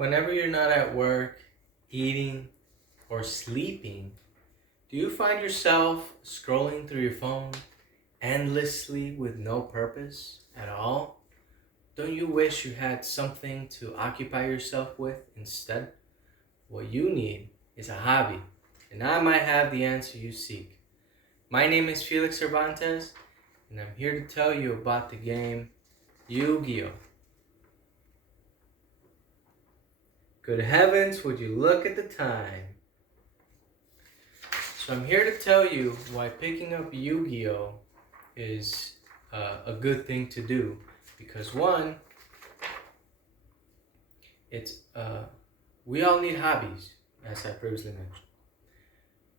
Whenever you're not at work, eating, or sleeping, do you find yourself scrolling through your phone endlessly with no purpose at all? Don't you wish you had something to occupy yourself with instead? What you need is a hobby, and I might have the answer you seek. My name is Felix Cervantes, and I'm here to tell you about the game Yu-Gi-Oh! Good heavens, would you look at the time? So I'm here to tell you why picking up Yu-Gi-Oh! Is a good thing to do. Because one, it's we all need hobbies, as I previously mentioned.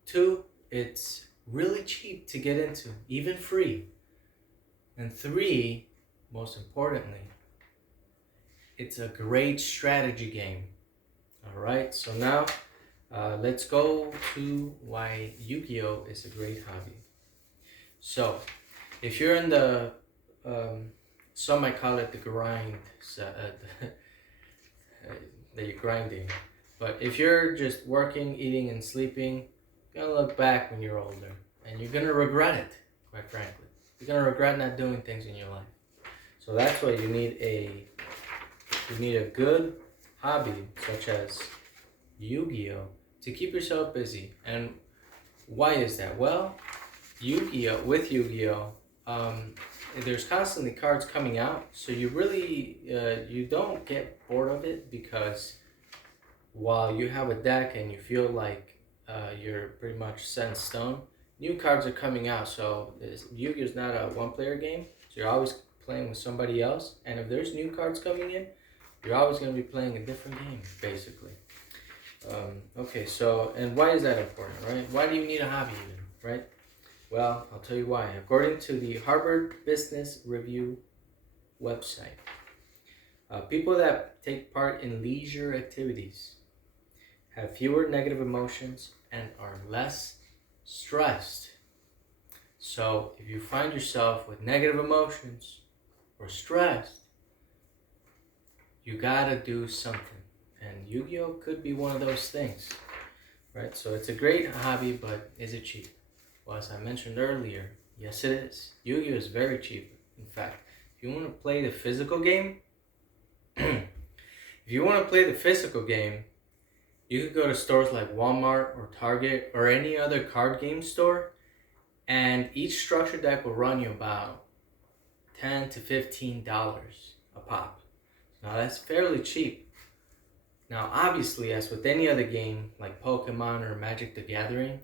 Two, it's really cheap to get into, even free. And three, most importantly, it's a great strategy game. All right, so now let's go to why Yu-Gi-Oh! Is a great hobby. So, if you're in the, some might call it the grind, that you're grinding. But if you're just working, eating, and sleeping, you're gonna look back when you're older, and you're gonna regret it. Quite frankly, you're gonna regret not doing things in your life. So that's why you need a good hobby such as Yu-Gi-Oh to keep yourself busy. And why is that? Well, Yu-Gi-Oh, there's constantly cards coming out, so you really you don't get bored of it, because while you have a deck and you feel like you're pretty much set in stone, new cards are coming out. So Yu-Gi-Oh is not a one-player game, so you're always playing with somebody else. And if there's new cards coming in, you're always going to be playing a different game, basically. Okay, so, and why is that important, right? Why do you need a hobby even, right? Well, I'll tell you why. According to the Harvard Business Review website, people that take part in leisure activities have fewer negative emotions and are less stressed. So, if you find yourself with negative emotions or stressed, you gotta do something. And Yu-Gi-Oh! Could be one of those things, right? So, it's a great hobby, but is it cheap? Well, as I mentioned earlier, yes it is. Yu-Gi-Oh! Is very cheap. In fact, if you want to play the physical game, you could go to stores like Walmart or Target or any other card game store, and each structure deck will run you about $10 to $15 a pop. Now that's fairly cheap. Now obviously, as with any other game like Pokemon or Magic the Gathering,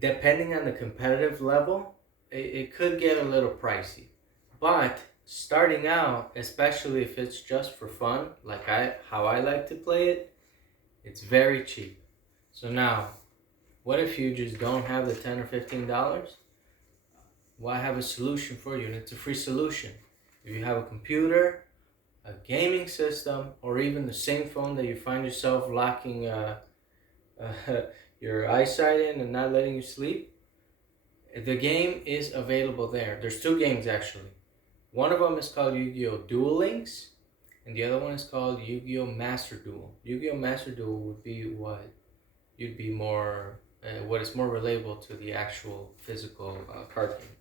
depending on the competitive level, it could get a little pricey. But starting out, especially if it's just for fun, like how I like to play it, it's very cheap. So now, what if you just don't have the $10 or $15? Well, I have a solution for you, and it's a free solution. If you have a computer, a gaming system, or even the same phone that you find yourself locking your eyesight in and not letting you sleep, the game is available there. There's two games actually. One of them is called Yu-Gi-Oh! Duel Links, and the other one is called Yu-Gi-Oh! Master Duel. Yu-Gi-Oh! Master Duel would be what is more relatable to the actual physical card game.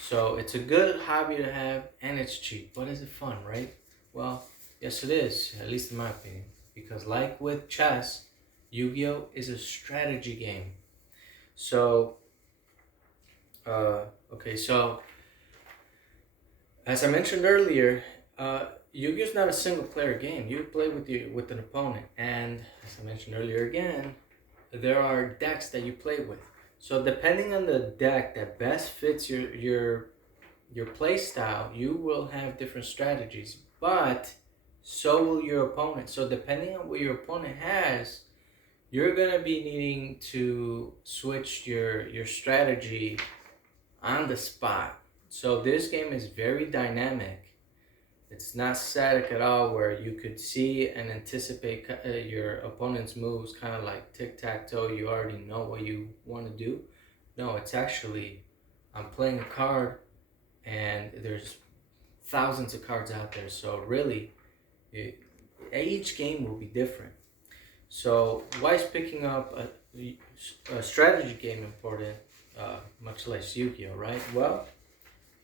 So it's a good hobby to have, and it's cheap. But is it fun, right? Well, yes it is, at least in my opinion. Because like with chess, Yu-Gi-Oh! Is a strategy game. So, so as I mentioned earlier, Yu-Gi-Oh is not a single player game. You play with an opponent, and as I mentioned earlier again, there are decks that you play with. So depending on the deck that best fits your play style, you will have different strategies. But so will your opponent. So depending on what your opponent has, you're gonna be needing to switch your strategy on the spot. So this game is very dynamic. It's not static at all, where you could see and anticipate your opponent's moves, kind of like tic-tac-toe. You already know what you want to do. No, it's actually, I'm playing a card, and there's thousands of cards out there. So really, each game will be different. So why is picking up a strategy game important, much less Yu-Gi-Oh, right? Well,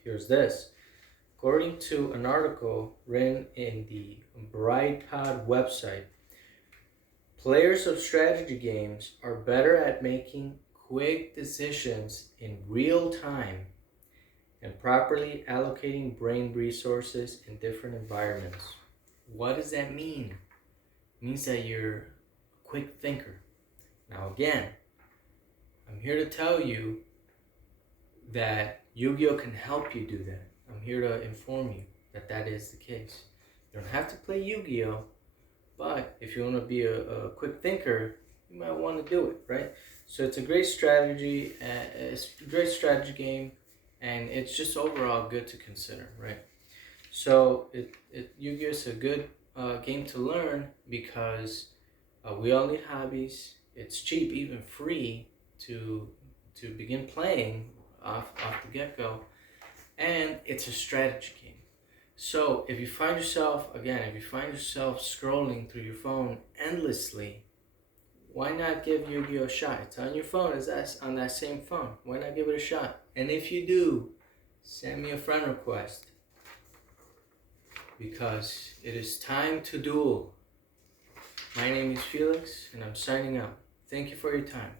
here's this. According to an article written in the BrightPod website, players of strategy games are better at making quick decisions in real time and properly allocating brain resources in different environments. What does that mean? It means that you're a quick thinker. Now, again, I'm here to tell you that Yu-Gi-Oh can help you do that. I'm here to inform you that that is the case. You don't have to play Yu-Gi-Oh, but if you want to be a quick thinker, you might want to do it, right? So it's a great strategy, it's a great strategy game, and it's just overall good to consider, right? So Yu-Gi-Oh is a good game to learn because we all need hobbies. It's cheap, even free, to begin playing off the get-go, and it's a strategy game. So if you find yourself scrolling through your phone endlessly, why not give Yu-Gi-Oh a shot? It's on your phone, it's on that same phone. Why not give it a shot? And if you do, send me a friend request, because it is time to duel. My name is Felix, and I'm signing out. Thank you for your time.